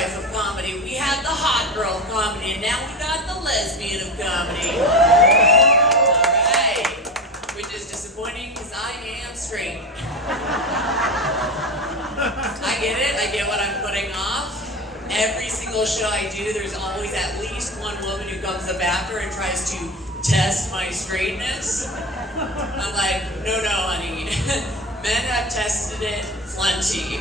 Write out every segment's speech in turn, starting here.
housewife of comedy, we had the hot girl of comedy, and now we got the lesbian of comedy. Alright. Which is disappointing because I am straight. I get it, I get what I'm putting off. Every single show I do, there's always at least one woman who comes up after and tries to test my straightness. I'm like, no, honey. Men have tested it plenty.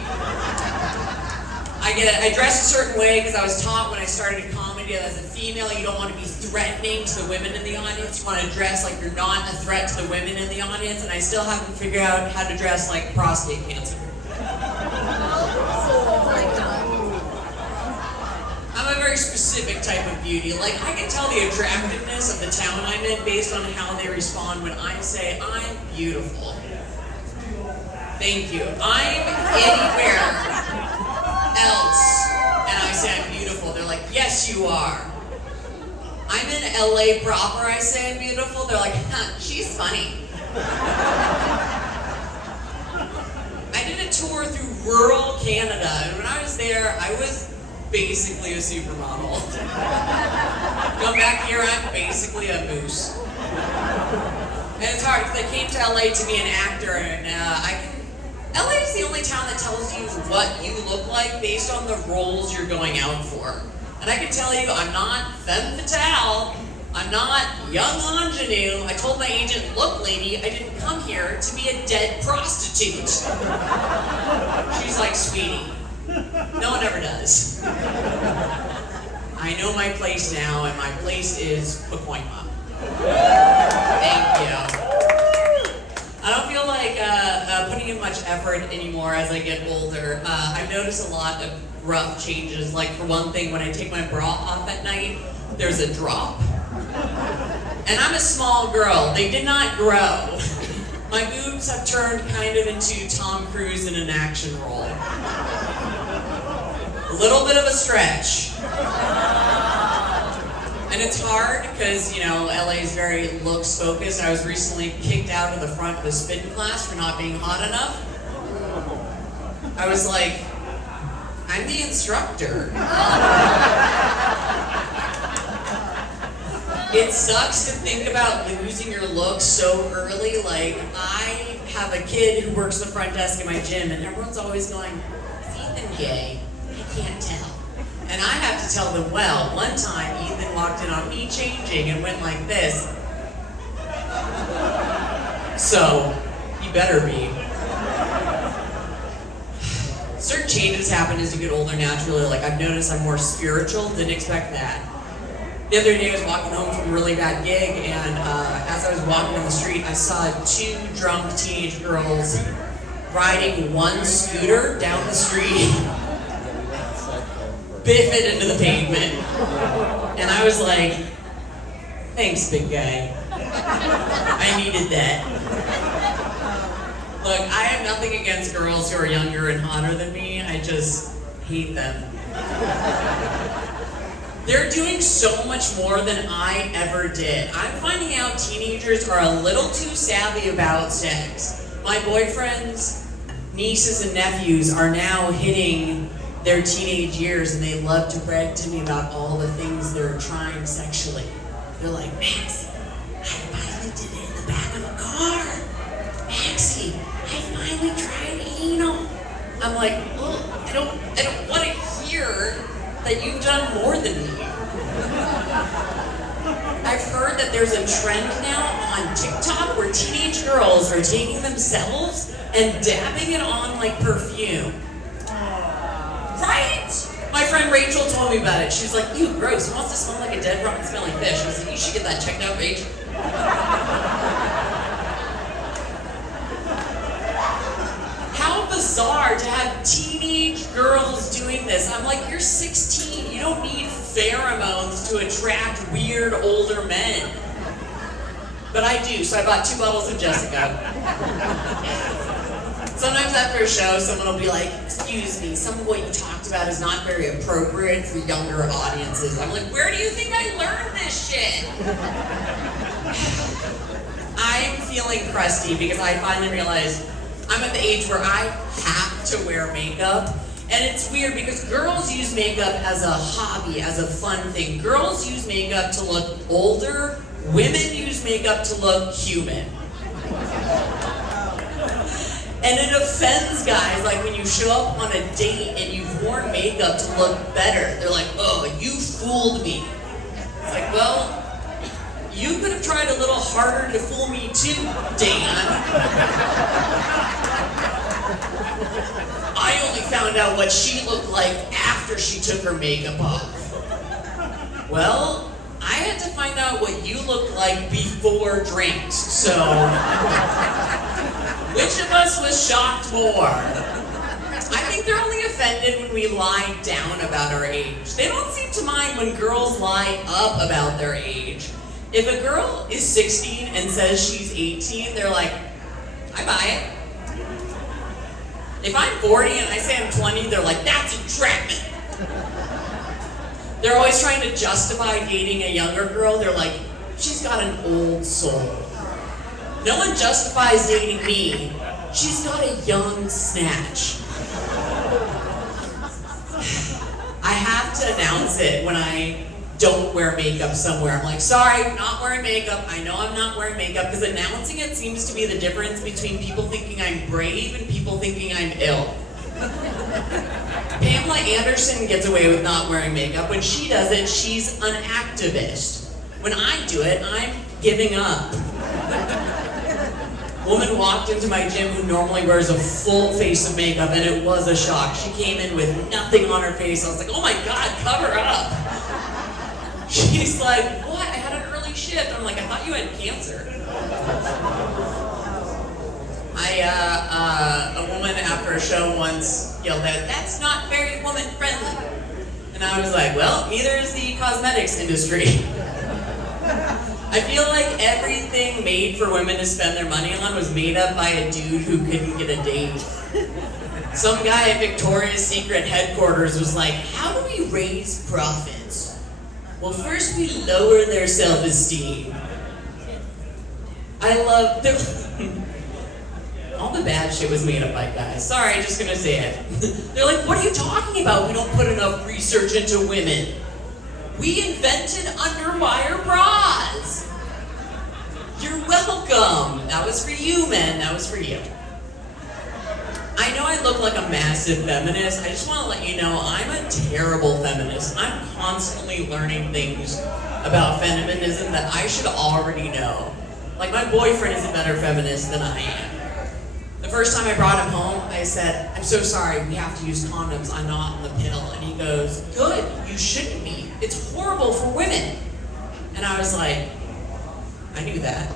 I dress a certain way because I was taught when I started comedy as a female, you don't want to be threatening to the women in the audience. You want to dress like you're not a threat to the women in the audience, and I still haven't figured out how to dress like prostate cancer. I'm a very specific type of beauty. Like, I can tell the attractiveness of the town I'm in based on how they respond when I say, I'm beautiful. Thank you. I'm anywhere else and I say I'm beautiful. They're like, yes, you are. I'm in LA proper, I say I'm beautiful. They're like, she's funny. I did a tour through rural Canada, and when I was there, I was basically a supermodel. Come back here, I'm basically a moose. And it's hard because I came to LA to be an actor, and LA is the only town that tells you what you look like based on the roles you're going out for. And I can tell you, I'm not femme fatale. I'm not young ingenue. I told my agent, look, lady, I didn't come here to be a dead prostitute. She's like, sweetie, no one ever does. I know my place now, and my place is Pacoima. Thank you. I don't feel like putting in much effort anymore as I get older. I've noticed a lot of rough changes. Like, for one thing, when I take my bra off at night, there's a drop. And I'm a small girl. They did not grow. My boobs have turned kind of into Tom Cruise in an action role. A little bit of a stretch. And it's hard because, you know, LA is very looks focused. I was recently kicked out of the front of a spin class for not being hot enough. I was like, I'm the instructor. It sucks to think about losing your look so early. Like, I have a kid who works the front desk at my gym, and everyone's always going, is Ethan gay? I can't tell. And I have to tell them, well, one time Ethan walked in on me changing and went like this. So, he better be. Certain changes happen as you get older naturally. Like, I've noticed I'm more spiritual. Didn't expect that. The other day I was walking home from a really bad gig, and as I was walking down the street, I saw two drunk teenage girls riding one scooter down the street. Biff it into the pavement. And I was like, thanks, big guy. I needed that. Look, I have nothing against girls who are younger and hotter than me. I just hate them. They're doing so much more than I ever did. I'm finding out teenagers are a little too savvy about sex. My boyfriend's nieces and nephews are now hitting their teenage years, and they love to brag to me about all the things they're trying sexually. They're like, Maxi, I finally did it in the back of a car. Maxi, I finally tried anal. I'm like, well, I don't want to hear that you've done more than me. I've heard that there's a trend now on TikTok where teenage girls are taking themselves and dabbing it on like perfume. Right? My friend Rachel told me about it. She's like, ew, gross. Who wants to smell like a dead, rotten, smelling fish? I was like, you should get that checked out, Rach. How bizarre to have teenage girls doing this. I'm like, you're 16. You don't need pheromones to attract weird older men. But I do, so I bought 2 bottles of Jessica. Sometimes after a show, someone will be like, excuse me, some of what you talked about is not very appropriate for younger audiences. I'm like, where do you think I learned this shit? I'm feeling crusty because I finally realized I'm at the age where I have to wear makeup, And it's weird because girls use makeup as a hobby, as a fun thing. Girls use makeup to look older. Women use makeup to look human. And it offends guys, like when you show up on a date and you've worn makeup to look better. They're like, oh, you fooled me. It's like, well, you could have tried a little harder to fool me too, Dan. I only found out what she looked like after she took her makeup off. Well, I had to find out what you looked like before drinks, so which of us was shocked more? I think they're only offended when we lie down about our age. They don't seem to mind when girls lie up about their age. If a girl is 16 and says she's 18, they're like, I buy it. If I'm 40 and I say I'm 20, they're like, that's entrapment. They're always trying to justify dating a younger girl. They're like, she's got an old soul. No one justifies dating me. She's got a young snatch. I have to announce it when I don't wear makeup somewhere. I'm like, sorry, I'm not wearing makeup. I know I'm not wearing makeup, because announcing it seems to be the difference between people thinking I'm brave and people thinking I'm ill. Pamela Anderson gets away with not wearing makeup. When she does it, she's an activist. When I do it, I'm giving up. Woman walked into my gym who normally wears a full face of makeup, and it was a shock. She came in with nothing on her face. I was like, oh my God, cover up. She's like, what? I had an early shift. I'm like, I thought you had cancer. A woman after a show once yelled out, that's not very woman friendly. And I was like, well, neither is the cosmetics industry. I feel like everything made for women to spend their money on was made up by a dude who couldn't get a date. Some guy at Victoria's Secret headquarters was like, how do we raise profits? Well, first we lower their self-esteem. I love all the bad shit was made up by guys. Sorry, just gonna say it. They're like, what are you talking about? We don't put enough research into women. We invented underwire bras. You're welcome. That was for you, men. That was for you. I know I look like a massive feminist. I just want to let you know I'm a terrible feminist. I'm constantly learning things about feminism that I should already know. Like, my boyfriend is a better feminist than I am. The first time I brought him home, I said, I'm so sorry, we have to use condoms. I'm not on the pill. And he goes, good, you shouldn't be. It's horrible for women. And I was like, I knew that.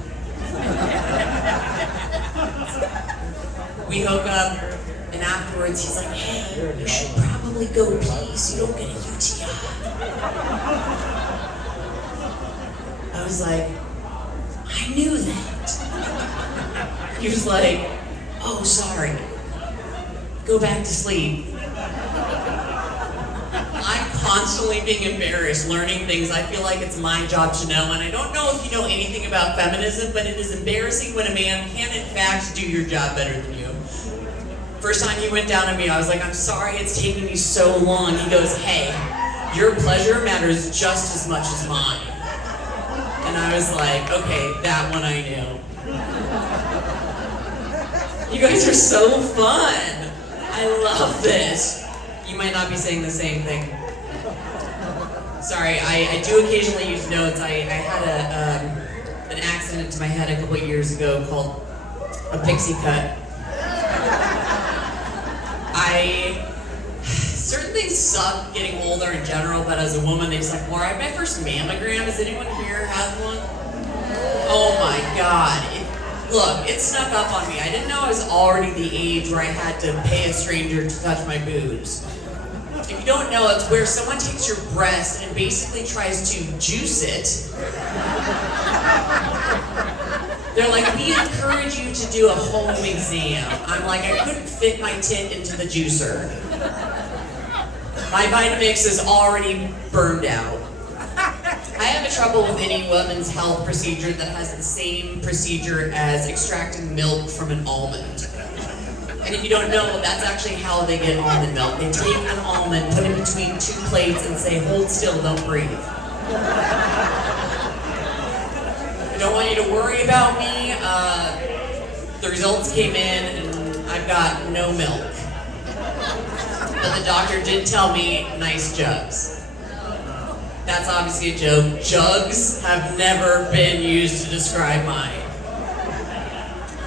We hook up, and afterwards he's like, hey, you should probably go pee so you don't get a UTI. I was like, I knew that. He was like, oh, sorry. Go back to sleep. I'm constantly being embarrassed, learning things I feel like it's my job to know, and I don't know if you know anything about feminism, but it is embarrassing when a man can in fact do your job better than you. First time he went down on me, I was like, I'm sorry it's taking me so long. He goes, hey, your pleasure matters just as much as mine. And I was like, okay, that one I knew. You guys are so fun. I love this. You might not be saying the same thing. Sorry, I do occasionally use notes. I had an accident to my head a couple of years ago called a pixie cut. Certain things suck getting older in general, but as a woman, they suck more. I had my first mammogram. Does anyone here have one? Oh my God. Look, it snuck up on me. I didn't know I was already the age where I had to pay a stranger to touch my boobs. If you don't know, it's where someone takes your breast and basically tries to juice it. They're like, we encourage you to do a home exam. I'm like, I couldn't fit my tit into the juicer. My Vitamix is already burned out. I have trouble with any women's health procedure that has the same procedure as extracting milk from an almond. And if you don't know, that's actually how they get almond milk. They take an almond, put it between two plates, and say, hold still, don't breathe. I don't want you to worry about me. The results came in, and I've got no milk. But the doctor did tell me nice jugs. That's obviously a joke. Jugs have never been used to describe mine.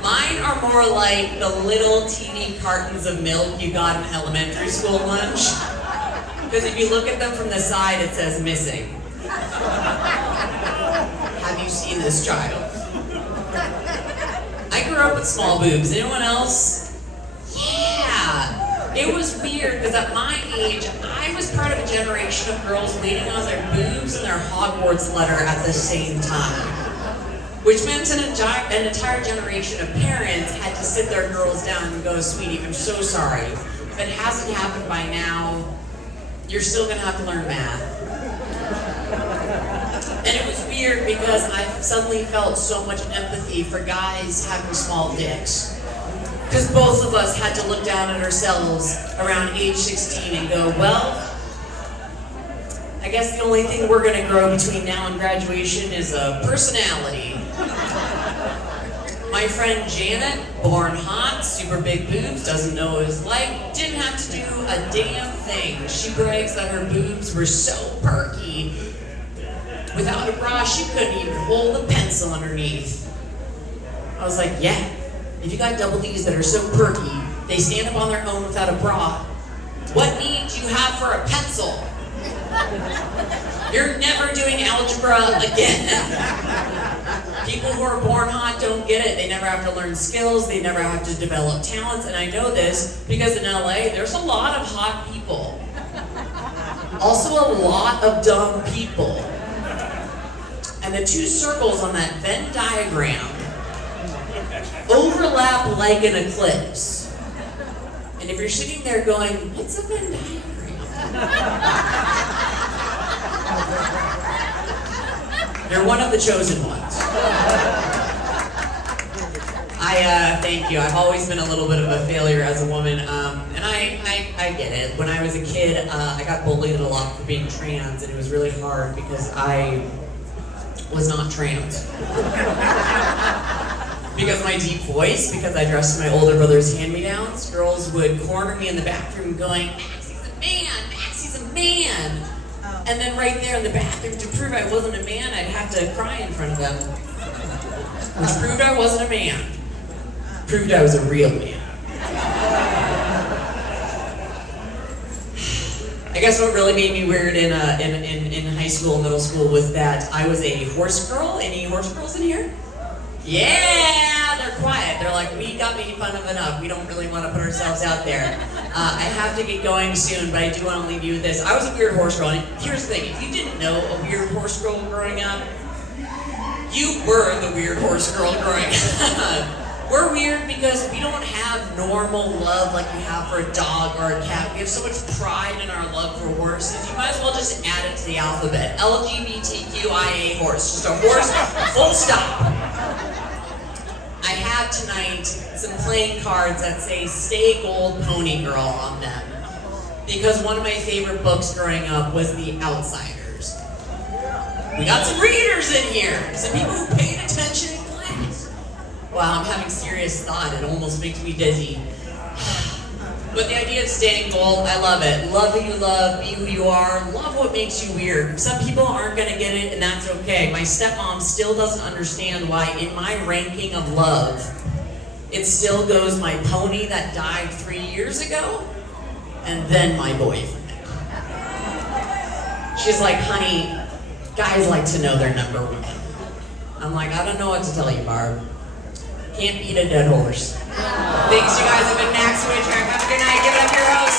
Mine are more like the little teeny cartons of milk you got in elementary school lunch. Because if you look at them from the side, it says missing. Have you seen this child? I grew up with small boobs. Anyone else? Yeah. It was weird because at my age, I was part of a generation of girls waiting on their boobs and their Hogwarts letter at the same time. Which meant an entire generation of parents had to sit their girls down and go, sweetie, I'm so sorry. If it hasn't happened by now, you're still going to have to learn math. And it was weird because I suddenly felt so much empathy for guys having small dicks. Because both of us had to look down at ourselves around age 16 and go, well, I guess the only thing we're going to grow between now and graduation is a personality. My friend Janet, born hot, super big boobs, doesn't know what it's like, didn't have to do a damn thing. She brags that her boobs were so perky. Without a bra, she couldn't even hold a pencil underneath. I was like, yeah, if you got double D's that are so perky, they stand up on their own without a bra, what need do you have for a pencil? You're never doing algebra again. People who are born hot don't get it. They never have to learn skills. They never have to develop talents. And I know this because in LA, there's a lot of hot people. Also a lot of dumb people. And the two circles on that Venn diagram overlap like an eclipse. And if you're sitting there going, what's a Venn diagram? You're one of the chosen ones. Thank you. I've always been a little bit of a failure as a woman, and I get it. When I was a kid, I got bullied a lot for being trans, and it was really hard because I was not trans. Because of my deep voice, because I dressed in my older brother's hand-me-downs, girls would corner me in the bathroom going, Maxi's a man, Maxi's a man. And then right there in the bathroom, to prove I wasn't a man, I'd have to cry in front of them. Which proved I wasn't a man. Proved I was a real man. I guess what really made me weird in high school, middle school, was that I was a horse girl. Any horse girls in here? Yeah, they're quiet. They're like, we got made fun of enough. We don't really want to put ourselves out there. I have to get going soon, but I do want to leave you with this. I was a weird horse girl. And here's the thing. If you didn't know a weird horse girl growing up, you were the weird horse girl growing up. We're weird because we don't have normal love like you have for a dog or a cat. We have so much pride in our love for horses. You might as well just add it to the alphabet. LGBTQIA horse. Just a horse, full stop. I have tonight some playing cards that say Stay Gold Pony Girl on them. Because one of my favorite books growing up was The Outsiders. We got some readers in here. Some people who paid attention in class. Wow, I'm having serious thought. It almost makes me dizzy. But the idea of staying gold, I love it. Love who you love, be who you are, love what makes you weird. Some people aren't going to get it, and that's okay. My stepmom still doesn't understand why in my ranking of love, it still goes my pony that died 3 years ago, and then my boyfriend. She's like, honey, guys like to know they're number one. I'm like, I don't know what to tell you, Barb. Can't beat a dead horse. Thanks, you guys. I've been Maxi Witrak. Have a good night. Give it up your host.